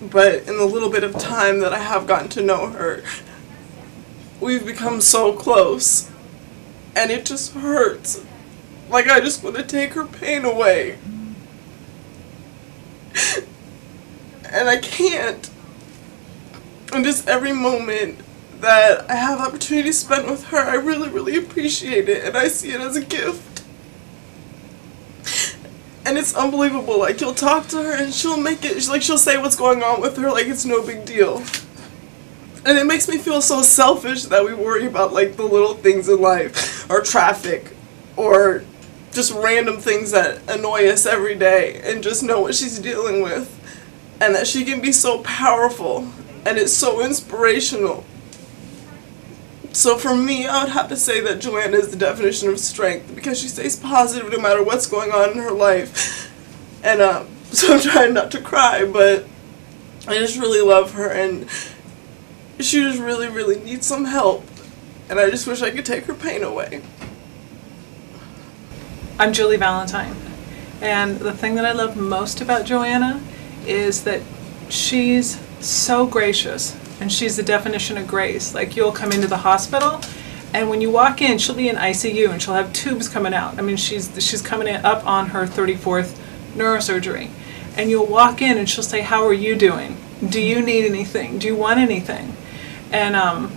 but in the little bit of time that I have gotten to know her, we've become so close, and it just hurts. Like, I just want to take her pain away. And I can't. And just every moment that I have opportunity spent with her, I really, really appreciate it, and I see it as a gift. And it's unbelievable. Like, you'll talk to her and she'll make it, she'll say what's going on with her like it's no big deal. And it makes me feel so selfish that we worry about, like, the little things in life, or traffic, or just random things that annoy us every day, and just know what she's dealing with, and that she can be so powerful, and it's so inspirational. So for me, I would have to say that Joanna is the definition of strength, because she stays positive no matter what's going on in her life. And so I'm trying not to cry, but I just really love her, and she just really, really needs some help, and I just wish I could take her pain away. I'm Julie Valentine, and the thing that I love most about Joanna is that she's so gracious, and she's the definition of grace. Like, you'll come into the hospital, and when you walk in, she'll be in ICU, and she'll have tubes coming out. I mean, she's coming in up on her 34th neurosurgery, and you'll walk in, and she'll say, "How are you doing? Do you need anything? Do you want anything?" And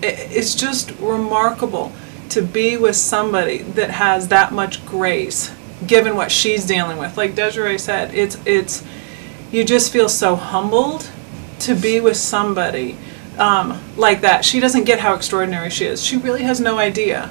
it's just remarkable to be with somebody that has that much grace, given what she's dealing with. Like Desiree said, it's you just feel so humbled to be with somebody like that. She doesn't get how extraordinary she is. She really has no idea.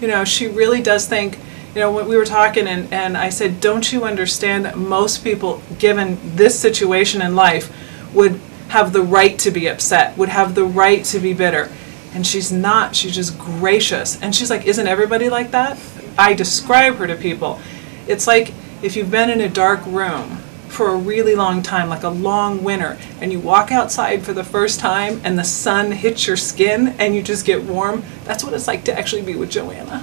You know, she really does think, you know, when we were talking and I said, don't you understand that most people, given this situation in life, would have the right to be upset, would have the right to be bitter. And she's not. She's just gracious. And she's like, isn't everybody like that? I describe her to people. It's like if you've been in a dark room for a really long time, like a long winter, and you walk outside for the first time and the sun hits your skin and you just get warm. That's what it's like to actually be with Joanna.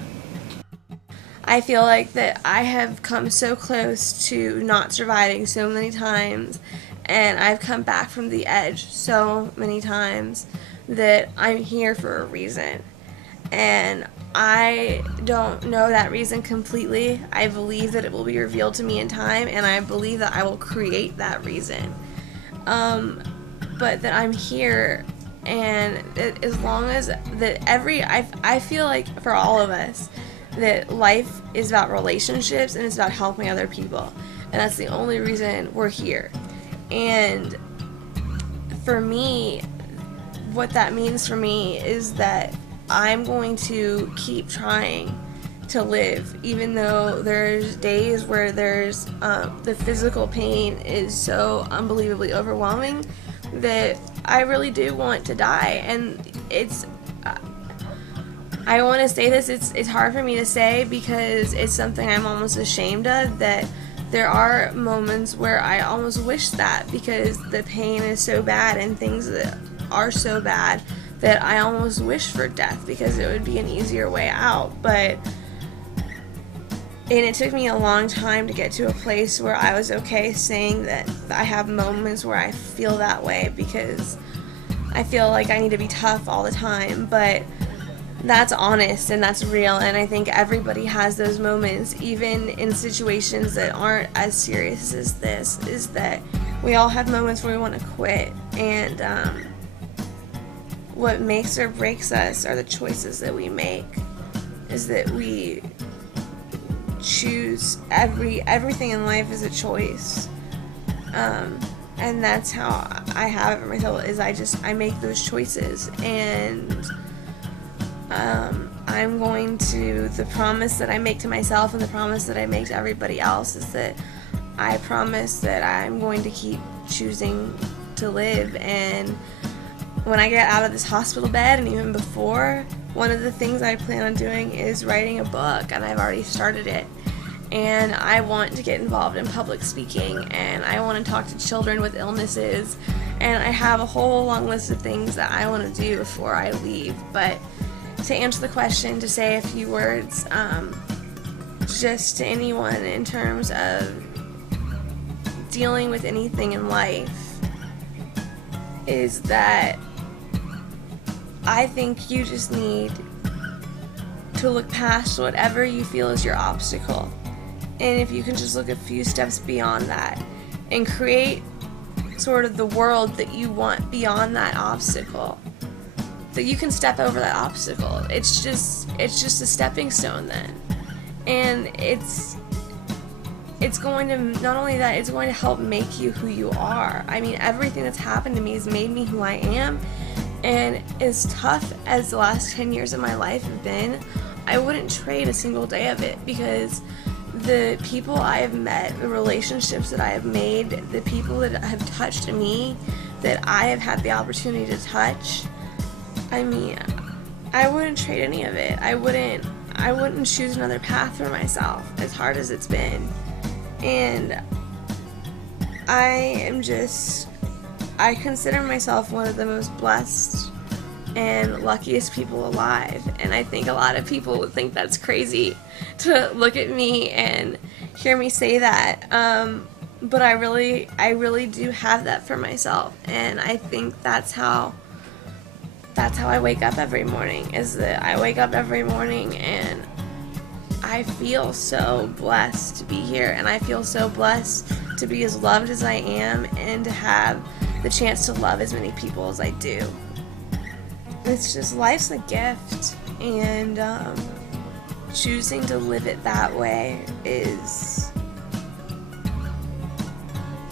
I feel like that I have come so close to not surviving so many times, and I've come back from the edge so many times, that I'm here for a reason. And I don't know that reason completely. I believe that it will be revealed to me in time, and I believe that I will create that reason. But that I'm here, and as long as that I feel like for all of us, that life is about relationships and it's about helping other people. And that's the only reason we're here. And for me, what that means for me is that I'm going to keep trying to live, even though there's days where there's the physical pain is so unbelievably overwhelming that I really do want to die. And it's I want to say this, it's hard for me to say because it's something I'm almost ashamed of, that there are moments where I almost wish that, because the pain is so bad and things that are so bad that I almost wish for death because it would be an easier way out. And it took me a long time to get to a place where I was okay saying that I have moments where I feel that way, because I feel like I need to be tough all the time, but that's honest and that's real, and I think everybody has those moments, even in situations that aren't as serious as this, is that we all have moments where we want to quit. And what makes or breaks us are the choices that we make, is that we choose. Everything in life is a choice, and that's how I have it for myself, is I make those choices. And I'm going to, the promise that I make to myself and the promise that I make to everybody else is that I promise that I'm going to keep choosing to live. And when I get out of this hospital bed, and even before, one of the things I plan on doing is writing a book, and I've already started it. And I want to get involved in public speaking, and I want to talk to children with illnesses, and I have a whole long list of things that I want to do before I leave. But to answer the question, to say a few words, just to anyone in terms of dealing with anything in life, is that I think you just need to look past whatever you feel is your obstacle. And if you can just look a few steps beyond that and create sort of the world that you want beyond that obstacle, that you can step over that obstacle. It's just a stepping stone then. And it's going to, not only that, it's going to help make you who you are. I mean, everything that's happened to me has made me who I am. And as tough as the last 10 years of my life have been, I wouldn't trade a single day of it, because the people I have met, the relationships that I have made, the people that have touched me, that I have had the opportunity to touch, I mean, I wouldn't trade any of it. I wouldn't choose another path for myself, as hard as it's been. And I consider myself one of the most blessed and luckiest people alive. And I think a lot of people would think that's crazy to look at me and hear me say that. But I really do have that for myself. And I think that's how I wake up every morning, is that I wake up every morning and I feel so blessed to be here, and I feel so blessed to be as loved as I am and to have the chance to love as many people as I do. It's just, life's a gift, and choosing to live it that way is,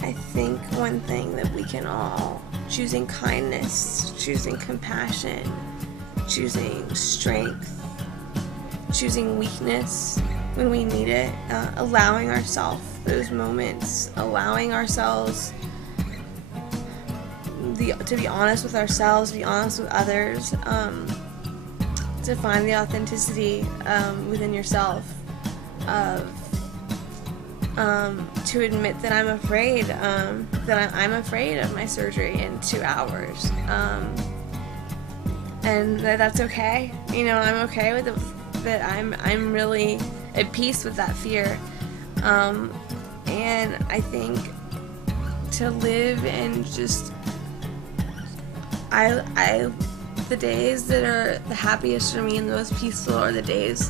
I think, one thing that we can all, choosing kindness, choosing compassion, choosing strength, choosing weakness when we need it, allowing ourselves those moments, allowing ourselves to be honest with ourselves, be honest with others, to find the authenticity within yourself, to admit that I'm afraid, I'm afraid of my surgery in 2 hours, and that's okay. You know, I'm okay with it. That I'm really at peace with that fear, and I think to live and just the days that are the happiest for me and the most peaceful are the days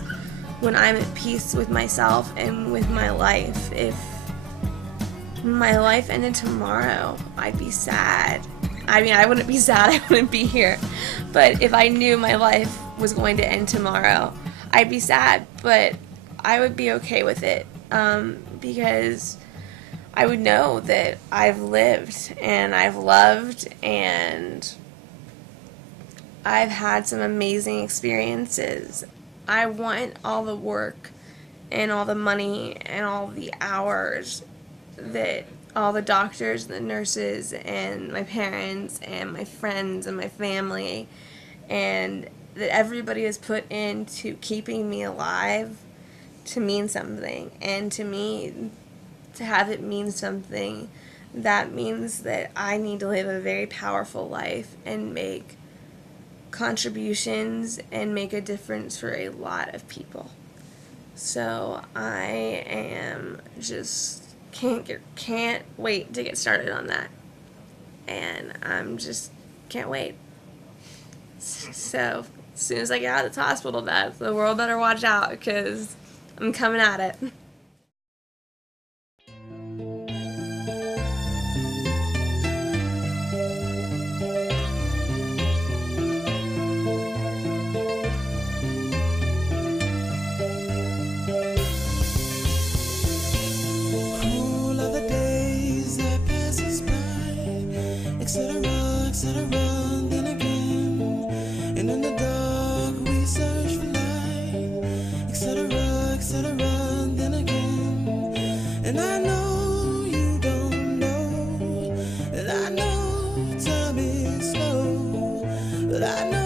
when I'm at peace with myself and with my life. If my life ended tomorrow, I'd be sad. I mean, I wouldn't be sad, I wouldn't be here, but if I knew my life was going to end tomorrow, I'd be sad, but I would be okay with it, because I would know that I've lived and I've loved and I've had some amazing experiences. I want all the work and all the money and all the hours that all the doctors and the nurses and my parents and my friends and my family and that everybody has put into keeping me alive to mean something. And to me, to have it mean something, that means that I need to live a very powerful life and make contributions and make a difference for a lot of people. So I am just can't wait to get started on that. And I'm just can't wait. So as soon as I get out of this hospital bed, the world better watch out, because I'm coming at it. Cruel are the days that pass us by, etc., etc., then again. And in the dark we search for light, etc., etc., then again. And I know you don't know, and I know time is slow, but I know